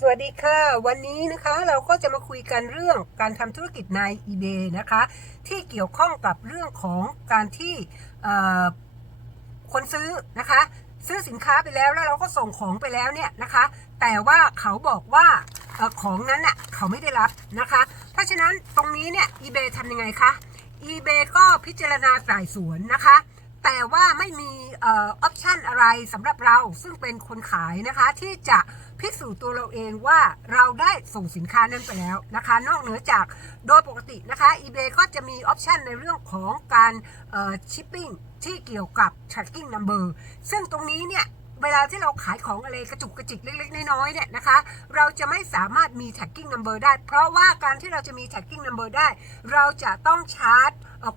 สวัสดีค่ะ วันนี้นะคะเราก็จะมาคุยกันเรื่องการทำธุรกิจใน eBay นะคะ ที่เกี่ยวข้องกับเรื่องของการที่คนซื้อนะคะ ซื้อสินค้าไปแล้วแล้วเราก็ส่งของไปแล้วเนี่ยนะคะ แต่ว่าเขาบอกว่าอของนั้นน่ะเขาไม่ได้รับนะคะ เพราะฉะนั้นตรงนี้เนี่ย eBay ทำยังไงคะ eBay ก็พิจารณาไตร่สวนนะคะ แต่ว่า ไม่มีออปชันอะไรสำหรับเราซึ่งเป็นคนขายนะคะ ที่จะพิสูจน์ตัวเราเองว่าเราได้ส่งสินค้านั้นไปแล้วนะคะ นอกเหนือจากโดยปกตินะคะ eBay ก็จะมีออปชันในเรื่องของการชิปปิ้งที่เกี่ยวกับ tracking number ซึ่งตรงนี้เนี่ยเวลาที่เราขายของอะไรกระจุกกระจิกเล็กๆ น้อยๆเนี่ยนะคะ เราจะไม่สามารถมี tagging number ได้ เพราะว่าการที่เราจะมี tagging number ได้ เราจะต้องชาร์จ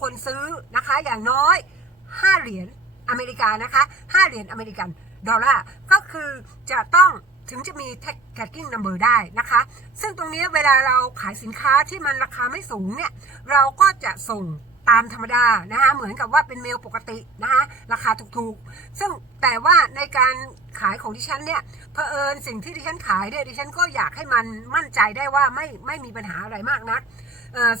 คนซื้อนะคะอย่างน้อย 5 เหรียญ อเมริกานะคะ5เหรียญอเมริกันดอลลาร์ก็คือจะต้องถึงจะมี tag- tagging number ได้นะคะ ซึ่งตรงนี้เวลาเราขายสินค้าที่มันราคาไม่สูงเนี่ย เราก็จะส่งตามธรรมดานะคะเหมือนกับว่าเป็นเมลปกตินะคะราคาถูกๆ ซึ่งแต่ว่าในการขายของดิฉันเนี่ยเผอิญสิ่งที่ดิฉันขายเนี่ยดิฉันก็อยากให้มันมั่นใจได้ว่าไม่ไม่มีปัญหาอะไรมากนัก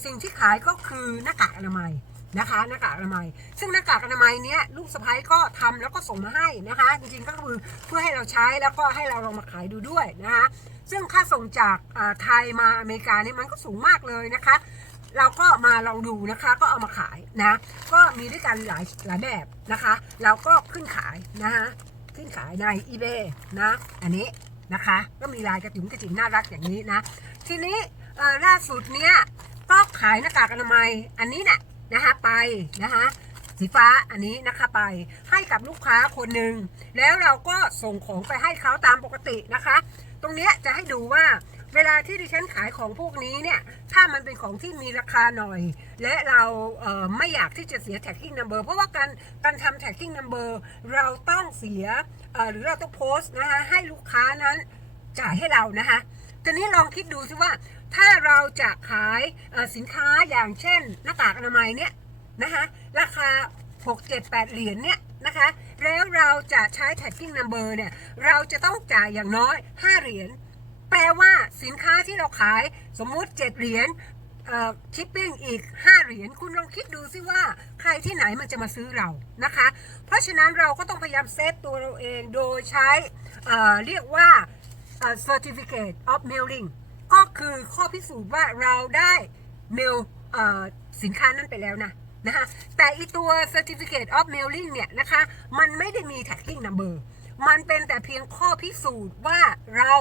สิ่งที่ขายก็คือหน้ากากอนามัย นะคะหน้ากากอนามัย ซึ่งหน้ากากอนามัยเนี้ยลูกสะพ้ายก็ทำแล้วก็ส่งมาให้นะคะ จริงๆก็คือเพื่อให้เราใช้แล้วก็ให้เราลองมาขายดูด้วยนะคะซึ่งค่าส่งจากไทยมาอเมริกาเนี่ยมันก็สูงมากเลยนะคะ เราก็มาลองดูนะคะก็เอามาขายนะ ก็มีด้วยกันหลายหลายแบบนะคะ เราก็ขึ้นขายนะคะขึ้นขายใน eBay นะอันนี้นะคะก็มีลายกระจุ๋มกระจิ๋มน่ารักอย่างนี้นะ ทีนี้ล่าสุดเนี้ยก็ขายหน้ากากอนามัยอันนี้น่ะ นะคะไปนะคะสีฟ้าอันนี้นะคะไปให้กับลูกค้าคนหนึ่งแล้วเราก็ส่งของไปให้เขาตามปกตินะคะ ตรงนี้จะให้ดูว่าเวลาที่ดิฉันขายของพวกนี้เนี่ยถ้ามันเป็นของที่มีราคาหน่อย และเราเไม่อยากที่จะเสีย tagging number เพราะว่าการการทำ tagging number เราต้องเสียหรือเราต้องโพสต์นะคะให้ลูกค้านั้นจ่ายให้เรานะคะทีนี้ลองคิดดูสิว่า ถ้าเราจะขายสินค้าอย่างเช่น หน้ากากอนามัยเนี่ยนะคะราคา 6 7 8 เหรียญเนี่ยนะคะแล้วเราจะใช้ tagging number เนี่ยเราจะต้องจ่ายอย่างน้อย 5 เหรียญแปลว่าสินค้าที่เราขายสมมุติ 7 เหรียญชิปปิ้งอีก 5 เหรียญคุณลองคิดดูสิว่าใครที่ไหนมันจะมาซื้อเรานะคะ เพราะฉะนั้นเราก็ต้องพยายามเซฟตัวเราเองโดยใช้เเรียกว่าเอ่อ certificate of mailing ก็คือข้อพิสูจน์ว่าเราได้เมลเอ่อสินค้านั้นไปแล้วนะนะคะแต่อีตัว certificate of mailing เนี่ยนะคะ มันไม่ได้มี tagging number มันเป็นแต่เพียงข้อพิสูจน์ว่าเรา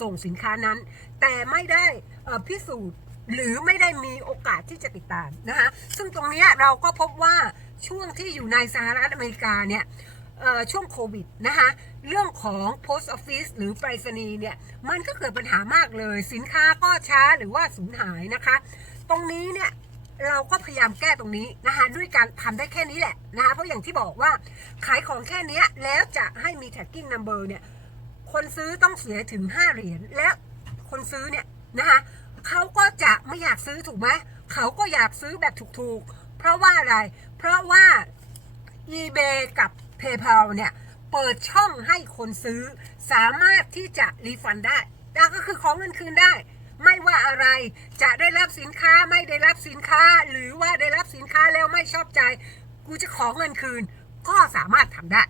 ส่งสินค้านั้น แต่ไม่ได้พิสูจน์หรือไม่ได้มีโอกาสที่จะติดตามนะคะซึ่งตรงนี้เราก็พบว่าช่วงที่อยู่ในสหรัฐอเมริกาเนี่ย ช่วงโควิดนะคะเรื่องของ post office หรือไปรษณีย์เนี่ยมันก็เกิดปัญหามากเลย สินค้าก็ช้าหรือว่าสูญหายนะคะ ตรงนี้เนี่ยเราก็พยายามแก้ตรงนี้นะคะด้วยการทำได้แค่นี้แหละนะคะเพราะอย่างที่บอกว่าขายของแค่นี้แล้วจะให้มี tagging number เนี่ยคนซื้อต้องเสียถึง 5 เหรียญและคนซื้อเนี่ยนะคะเขาก็จะไม่อยากซื้อถูกไหมเขาก็อยากซื้อแบบถูกๆ เพราะว่าอะไร เพราะว่า eBay กับ PayPal เนี่ย เปิดช่องให้คนซื้อ สามารถที่จะรีฟันได้แล้วก็คือของเงินคืนได้ ไม่ว่าอะไรจะได้รับสินค้าไม่ได้รับสินค้า หรือว่าได้รับสินค้าแล้วไม่ชอบใจ กูจะขอเงินคืน ก็สามารถทำได้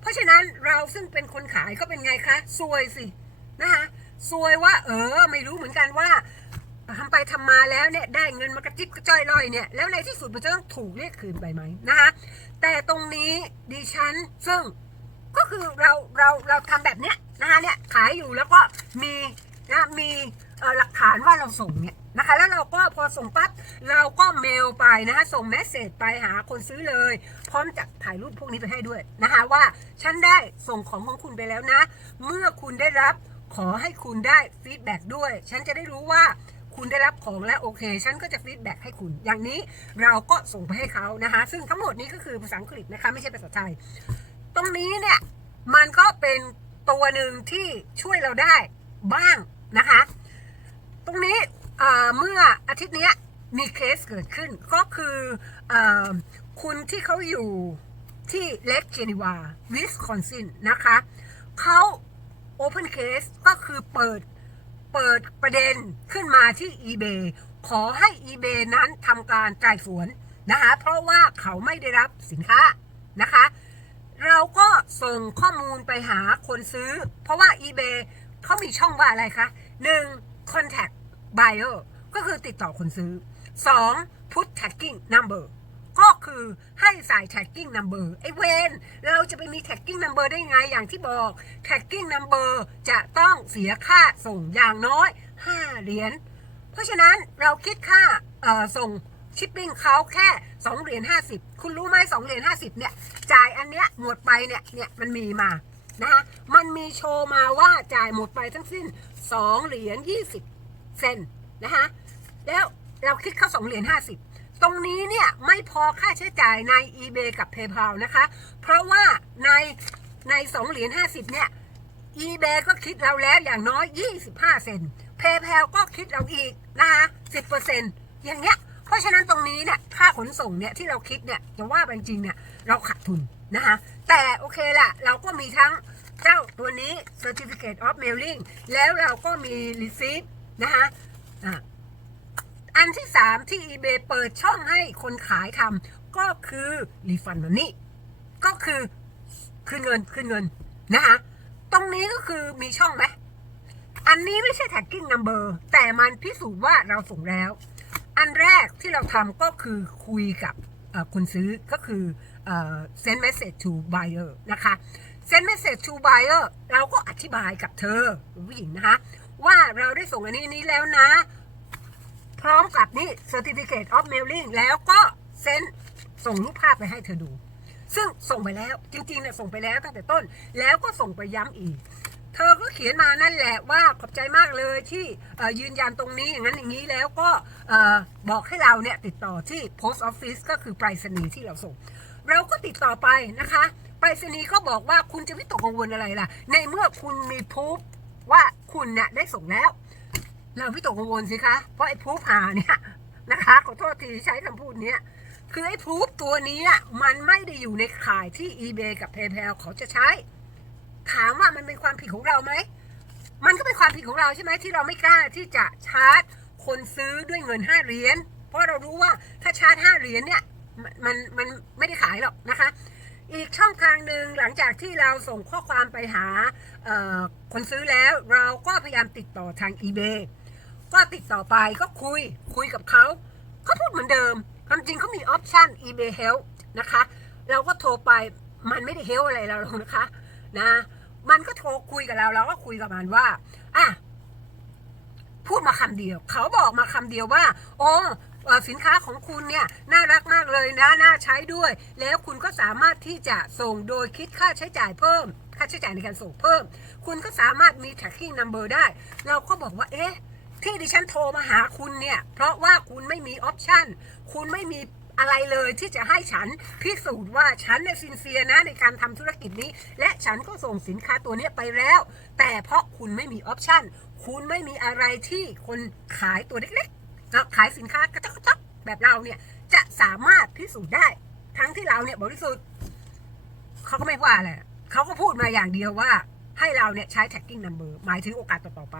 เพราะฉะนั้นเราซึ่งเป็นคนขายก็เป็นไงคะซวยสินะคะซวยว่า เออ ไม่รู้เหมือนกันว่าทำไปทำมาแล้วเนี่ยได้เงินมากระจิบกระจ้อยลอยเนี่ยแล้วในที่สุดมันจะต้องถูกเรียกคืนไปไหมนะคะ แต่ตรงนี้ดิฉันซึ่งก็คือเราเราเราทำแบบเนี้ยนะคะเนี่ยขายอยู่แล้วก็มีนะมีหลักฐานว่าเราส่งเนี่ยนะคะแล้วเราก็พอส่งปั๊บเราก็เมลไปนะคะส่งเมสเซจไปหาคนซื้อเลย พร้อมจะถ่ายรูปพวกนี้ไปให้ด้วยนะคะว่าฉันได้ส่งของของคุณไปแล้วนะ เมื่อคุณได้รับขอให้คุณได้ฟีดแบ็ด้วย ฉันจะได้รู้ว่า คุณได้รับของแล้วโอเค ฉันก็จะฟีดแบ็กให้คุณ อย่างนี้เราก็ส่งไปให้เขานะคะ ซึ่งทั้งหมดนี้ก็คือภาษาอังกฤษนะคะ ไม่ใช่ภาษาไทย ตรงนี้เนี่ย มันก็เป็นตัวหนึ่งที่ช่วยเราได้บ้างนะคะ ตรงนี้เมื่ออาทิตย์นี้มีเคสเกิดขึ้น ก็คืออคุณที่เขาอยู่ที่เล็กเจนีวาวิสคอนซินนะคะเขาโอเพนเคสก็คือเปิด เปิดประเด็นขึ้นมาที่ eBay ขอให้ eBay นั้นทำการไต่สวนนะคะเพราะว่าเขาไม่ได้รับสินค้านะคะ เราก็ส่งข้อมูลไปหาคนซื้อ เพราะว่า eBay เขามีช่องว่าอะไรคะหนึ่ง contact buyer ก็คือติดต่อคนซื้อ 2. put tagging number คือให้ใส่ tagging number ไอ้เวนเราจะไปมี tagging number ได้ไงอย่างที่บอก tagging number จะต้องเสียค่าส่งอย่างน้อย 5 เหรียญ เพราะฉะนั้นเราคิดค่าส่งชิปปิ้งเขาแค่ 2 เหรียญ50 คุณรู้ไหม2เหรียญ50 เนี่ย จ่ายอันเนี้ยหมดไปเนี่ยเนี่ยมันมีมานะคะมันมีโชว์มาว่าจ่ายหมดไปทั้งสิ้น 2 เหรียญ20 เซนนะคะแล้วเราคิดเข้า2เหรียญ50 ตรงนี้เนี่ยไม่พอค่าใช้จ่ายใน eBay กับ PayPal นะคะ เพราะว่าในใน2เหรียญ50 เนี่ย eBay ก็คิดเราแล้วอย่างน้อย 25 เซน PayPal ก็คิดเราอีกนะคะ10%อย่างเงี้ย เพราะฉะนั้นตรงนี้เนี่ยค่าขนส่งเนี่ยที่เราคิดเนี่ยจะว่าเป็นจริงเนี่ยเราขาดทุนนะคะแต่โอเคละเราก็มีทั้งเจ้าตัวนี้ Certificate of Mailing แล้วเราก็มี Receipt นะคะอะ อันที่สามที่ eBay เปิดช่องให้คนขายทำก็คือ refund money ก็คือคืนเงินคืนเงินนะคะตรงนี้ก็คือมีช่องไหมอันนี้ไม่ใช่ tagging number แต่มันพิสูจน์ว่าเราส่งแล้ว อันแรกที่เราทำก็คือคุยกับคนซื้อก็คือเอ่อ send message to buyer นะคะ send message to buyer เราก็อธิบายกับเธอผู้หญิงนะคะ ว่าเราได้ส่งอันนี้นี้แล้วนะ พร้อมกับนี่ certificate of mailing แล้วก็เซ็นส่งรูปภาพไปให้เธอดู ซึ่งส่งไปแล้วจริงๆเนี่ยส่งไปแล้วตั้งแต่ต้น แล้วก็ส่งไปย้ำอีก เธอก็เขียนมานั่นแหละว่าขอบใจมากเลยที่ยืนยันตรงนี้อย่างนั้นอย่างนี้แล้วก็บอกให้เราเนี่ยติดต่อที่ post office ก็คือไปรษณีย์ที่เราส่ง เราก็ติดต่อไปนะคะไปรษณีย์ก็บอกว่าคุณจะวิตกกังวลอะไรล่ะ ในเมื่อคุณมีพูฟว่าคุณเนี่ยได้ส่งแล้ว เราไม่ตกกังวลสิคะ เพราะไอ้พูฟหาเนี่ยนะคะ ขอโทษทีใช้คำพูดเนี้ย คือไอ้พูฟตัวนี้มันไม่ได้อยู่ในข่ายที่ eBay กับ PayPal เขาจะใช้ ถามว่ามันเป็นความผิดของเราไหม มันก็เป็นความผิดของเราใช่ไหมที่เราไม่กล้าที่จะชาร์จ คนซื้อด้วยเงิน5เหรียญ เพราะเรารู้ว่าถ้าชาร์จ5เหรียญเนี่ยมันมันมนไม่ได้ขายหรอกนะคะ อีกช่องทางหนึ่งหลังจากที่เราส่งข้อความไปหาคนซื้อแล้ว เราก็พยายามติดต่อทาง eBay ก็ติดต่อไปก็คุยคุยกับเขาเขาพูดเหมือนเดิมความจริงเขามีออปชัน eBay Help นะคะ เราก็โทรไปมันไม่ได้ help อะไรเราหรอกนะคะนะมันก็โทรคุยกับเราเราก็คุยกับมันว่าอะพูดมาคำเดียว เขาบอกมาคำเดียวว่า โอ้สินค้าของคุณเนี่ยน่ารักมากเลยนะน่าใช้ด้วย แล้วคุณก็สามารถที่จะส่งโดยคิดค่าใช้จ่ายเพิ่ม ค่าใช้จ่ายในการส่งเพิ่ม คุณก็สามารถมี tracking number ได้ เราก็บอกว่าเอ๊ะ ที่ดิฉันโทรมาหาคุณเนี่ย เพราะว่าคุณไม่มีออปชันคุณไม่มีอะไรเลยที่จะให้ฉันพิสูจน์ว่าฉันเนี่ยซินเซียนะในการทำธุรกิจนี้ และฉันก็ส่งสินค้าตัวนี้ไปแล้ว แต่เพราะคุณไม่มีออปชันคุณไม่มีอะไรที่คนขายตัวเล็กๆนะขายสินค้ากระจกกระจกแบบเราเนี่ยจะสามารถพิสูจน์ได้ ทั้งที่เราเนี่ยบริสุทธิ์เขาก็ไม่ว่าแหละเขาก็พูดมาอย่างเดียวว่าให้เราเนี่ยใช้ tagging number หมายถึงโอกาสต่อๆไป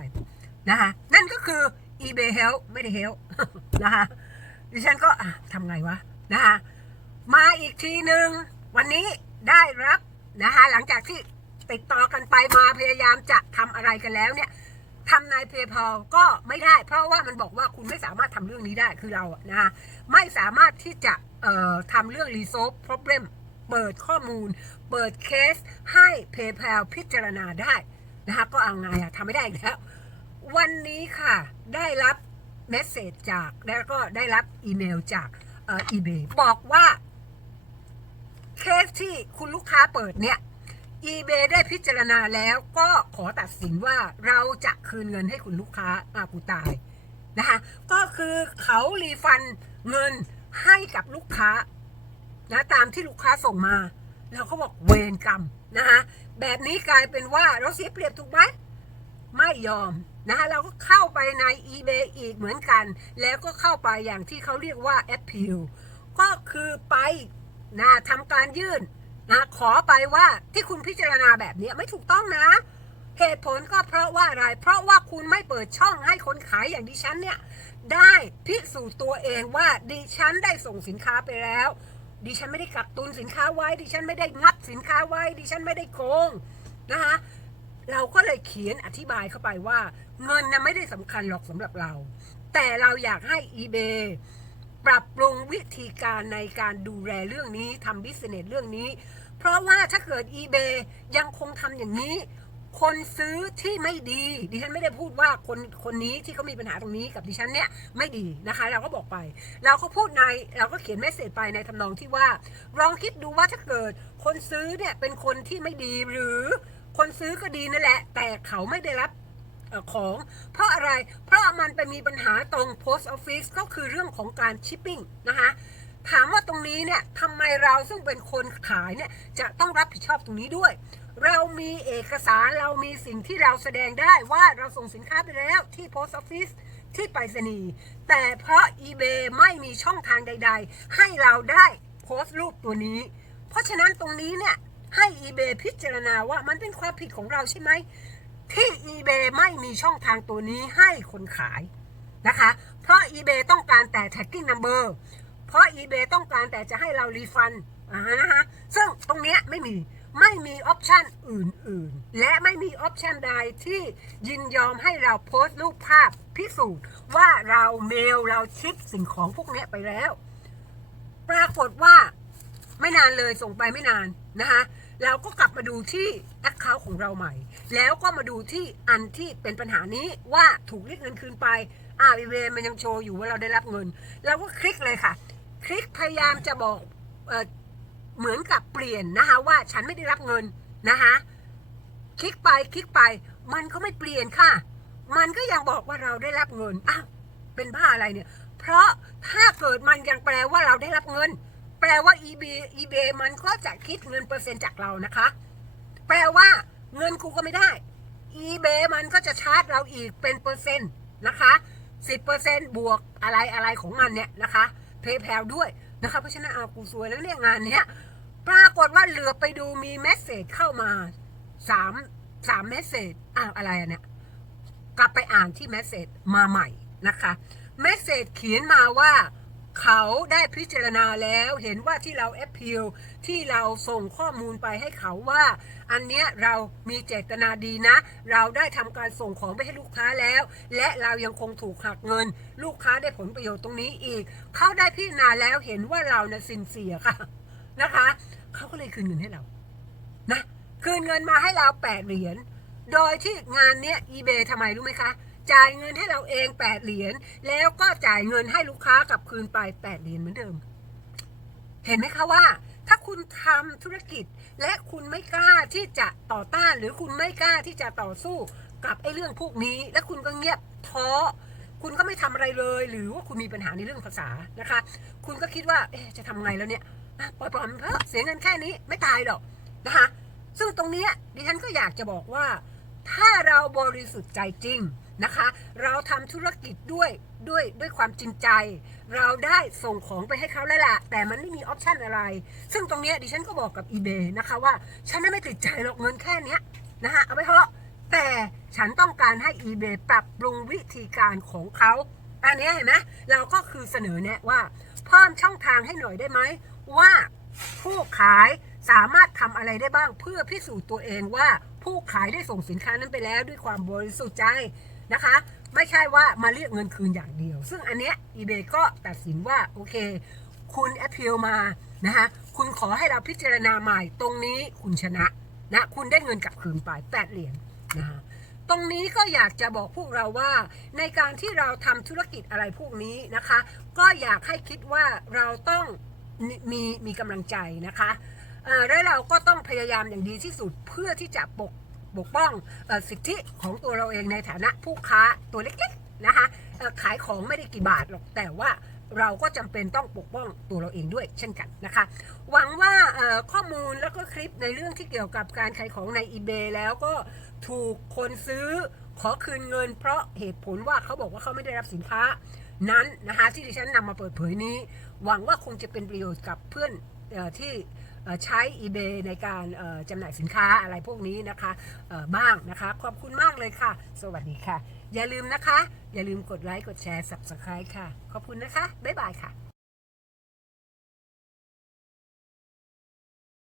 นะคะนั่นก็คือ eBay Help ไม่ได้ Help นะคะดิฉันก็ทำไงวะนะคะมาอีกทีหนึ่งวันนี้ได้รับนะคะหลังจากที่ติดต่อกันไปมาพยายามจะทำอะไรกันแล้วเนี่ยทำใน PayPal ก็ไม่ได้ เพราะว่ามันบอกว่าคุณไม่สามารถทำเรื่องนี้ได้คือเราอะนะคะไม่สามารถที่จะทำเรื่อง resolve problem เปิดข้อมูล เปิดเคสให้ PayPal พิจารณาได้นะคะก็เอาไงอะทำไม่ได้อีกแล้ว วันนี้ค่ะได้รับเมสเซจจากแล้วก็ได้รับอีเมลจากเอ่อ eBay บอกว่าเคสที่คุณลูกค้าเปิดเนี่ย eBay ได้พิจารณาแล้วก็ขอตัดสินว่าเราจะคืนเงินให้คุณลูกค้าอากูตายนะคะก็คือเขารีฟันเงินให้กับลูกค้านะตามที่ลูกค้าส่งมา แล้วเราบอกเวรกรรมนะคะแบบนี้กลายเป็นว่าเราเสียเปรียบถูกไหมไม่ยอม นะคะเราก็เข้าไปใน eBay อีกเหมือนกัน แล้วก็เข้าไปอย่างที่เขาเรียกว่า appeal ก็คือไปนะทำการยื่นนะขอไปว่าที่คุณพิจารณาแบบนี้ไม่ถูกต้องนะ เหตุผลก็เพราะว่าอะไร เพราะว่าคุณไม่เปิดช่องให้คนขายอย่างดิฉันเนี่ย ได้พิสูจน์ตัวเองว่าดิฉันได้ส่งสินค้าไปแล้ว ดิฉันไม่ได้กักตุนสินค้าไว้ ดิฉันไม่ได้งัดสินค้าไว้ ดิฉันไม่ได้โกงนะคะเราก็เลยเขียนอธิบายเข้าไปว่า เงินนะไม่ได้สำคัญหรอกสำหรับเรา แต่เราอยากให้ eBay ปรับปรุงวิธีการในการดูแลเรื่องนี้ทำบิสเนสเรื่องนี้ เพราะว่าถ้าเกิด eBay ยังคงทำอย่างนี้ คนซื้อที่ไม่ดีดิฉันไม่ได้พูดว่าคนคนนี้ที่เขามีปัญหาตรงนี้กับดิฉันเนี่ยไม่ดีนะคะ เราก็บอกไป เราก็พูดในเราก็เขียนเมสเซจไปในทำนองที่ว่าลองคิดดูว่าถ้าเกิดคนซื้อเนี่ยเป็นคนที่ไม่ดีหรือคนซื้อก็ดีนั่นแหละ แต่เขาไม่ได้รับ ของ เพราะอะไร เพราะมันไปมีปัญหาตรง post office ก็คือเรื่องของการชิปปิ้งนะคะถามว่าตรงนี้เนี่ยทำไมเราซึ่งเป็นคนขายเนี่ยจะต้องรับผิดชอบตรงนี้ด้วย เรามีเอกสารเรามีสิ่งที่เราแสดงได้ว่าเราส่งสินค้าไปแล้วที่ post office ที่ไปรษณีย์แต่เพราะ eBay ไม่มีช่องทางใด ๆ ให้เราได้โพสต์รูปตัวนี้ เพราะฉะนั้นตรงนี้เนี่ยให้ eBay พิจารณาว่ามันเป็นความผิดของเราใช่ไหม ที่ eBay ไม่มีช่องทางตัวนี้ให้คนขายนะคะ เพราะ eBay ต้องการแต่ tagging number เพราะ eBay ต้องการแต่จะให้เรารีฟันนะคะซึ่งตรงนี้ไม่มีไม่มีออปชันอื่นๆ และไม่มีออปชันใดที่ยินยอมให้เราโพสต์รูปภาพพิสูจน์ว่าเราเมลเราชิปสิ่งของพวกนี้ไปแล้ว ปรากฏว่าไม่นานเลยส่งไปไม่นานนะคะ เราก็กลับมาดูที่แอคเคาท์ของเราใหม่ แล้วก็มาดูที่อันที่เป็นปัญหานี้ว่าถูกเรียกเงินคืนไปอ้าวอีเวมันยังโชว์อยู่ว่าเราได้รับเงิน เราก็คลิกเลยค่ะ คลิกพยายามจะบอกเออเหมือนกับเปลี่ยนนะคะว่าฉันไม่ได้รับเงินนะคะคลิกไปคลิกไป มันก็ไม่เปลี่ยนค่ะ มันก็ยังบอกว่าเราได้รับเงินอ้าวเป็นบ้าอะไรเนี่ย เพราะถ้าเกิดมันยังแปลว่าเราได้รับเงิน แปลว่า eBay eBay มันก็จะคิดเงินเปอร์เซ็นต์จากเรานะคะ แปลว่าเงินกูก็ไม่ได้ eBay มันก็จะชาร์จเราอีกเป็นเปอร์เซ็นต์นะคะ10%บวกอะไรอะไรของมันเนี่ยนะคะ PayPal ด้วยนะคะเพราะฉะนั้นเอากูซวยแล้วเนี่ยงานเนี้ยปรากฏว่าเหลือไปดูมีเมสเซจเข้ามาสามสามเมสเซจอ้าวอะไรอะเนี่ยกลับไปอ่านที่เมสเซจมาใหม่นะคะเมสเซจเขียนมาว่า เขาได้พิจารณาแล้วเห็นว่าที่เราแอปพิลที่เราส่งข้อมูลไปให้เขาว่า อันเนี้ยเรามีเจตนาดีนะ เราได้ทำการส่งของไปให้ลูกค้าแล้ว และเรายังคงถูกหักเงิน ลูกค้าได้ผลประโยชน์ตรงนี้อีก เขาได้พิจารณาแล้วเห็นว่าเรานะ่ะสินเสียค่ะนะคะเขาก็เลยคืนเงินให้เรานะคืนเงินมาให้เราแปดเหรียญโดยที่งานเนี้ย eBay ทำไมรู้ไหมคะ จ่ายเงินให้เราเองแปดเหรียญแล้วก็จ่ายเงินให้ลูกค้ากลับคืนไปแปดเหรียญเหมือนเดิม เห็นไหมคะว่า ถ้าคุณทำธุรกิจและคุณไม่กล้าที่จะต่อต้าน หรือคุณไม่กล้าที่จะต่อสู้กับไอ้เรื่องพวกนี้ และคุณก็เงียบท้อคุณก็ไม่ทำอะไรเลย หรือว่าคุณมีปัญหาในเรื่องภาษานะคะ คุณก็คิดว่าเอจะทำไงแล้วเนี่ยปล่อยปล่อยมันเถอเสียเงินแค่นี้ไม่ตายหรอกนะคะซึ่งตรงนี้ดิฉันก็อยากจะบอกว่า ถ้าเราบริสุทธิ์ใจจริง นะคะ เราทำธุรกิจด้วยด้วยด้วยความจริงใจ เราได้ส่งของไปให้เขาแล้วล่ะ แต่มันไม่มีออปชันอะไร ซึ่งตรงนี้ดิฉันก็บอกกับ eBay นะคะว่า ฉันไม่ติดใจหรอกเงินแค่นี้นะคะเอาไปเถอะแต่ฉันต้องการให้ eBay ปรับปรุงวิธีการของเขาอันนี้เห็นไหมเราก็คือเสนอแนะว่า เพิ่มช่องทางให้หน่อยได้ไหมว่าผู้ขายสามารถทำอะไรได้บ้างเพื่อพิสูจน์ตัวเองว่าผู้ขายได้ส่งสินค้านั้นไปแล้วด้วยความบริสุทธิ์ใจ นะคะ ไม่ใช่ว่ามาเรียกเงินคืนอย่างเดียว ซึ่งอันเนี้ย eBay ก็ตัดสินว่าโอเค คุณแอพ e ลมานะคะคุณขอให้เราพิจารณาใหม่ตรงนี้คุณชนะนะคุณได้เงินกลับคืนไปแปดเหรียญนะคะตรงนี้ก็อยากจะบอกพวกเราว่า ในการที่เราทำธุรกิจอะไรพวกนี้นะคะ ก็อยากให้คิดว่าเราต้องมีมีกำลังใจนะคะเอ่อและเราก็ต้องพยายามอย่างดีที่สุดเพื่อที่จะปก ปกป้องอสิทธิของตัวเราเองในฐานะผู้ค้าตัวเล็กๆนะคะขายของไม่ได้กี่บาทหรอกแต่ว่าเราก็จำเป็นต้องปกป้องตัวเราเองด้วยเช่นกันนะคะ หวังว่าข้อมูลแล้วก็คลิปในเรื่องที่เกี่ยวกับการขายของใน eBay แล้วก็ถูกคนซื้อขอคืนเงิน เพราะเหตุผลว่าเขาบอกว่าเขาไม่ได้รับสินค้า นั้นนะคะที่ดิฉันนำมาเปิดเผยนี้ หวังว่าคงจะเป็นประโยชน์กับเพื่อนออที่ ใช้ eBay ในการจำหน่ายสินค้าอะไรพวกนี้นะคะบ้างนะคะ ขอบคุณมากเลยค่ะ สวัสดีค่ะ อย่าลืมนะคะ อย่าลืมกดไลค์กดแชร์ subscribe ค่ะ ขอบคุณนะคะ บ๊ายบายค่ะ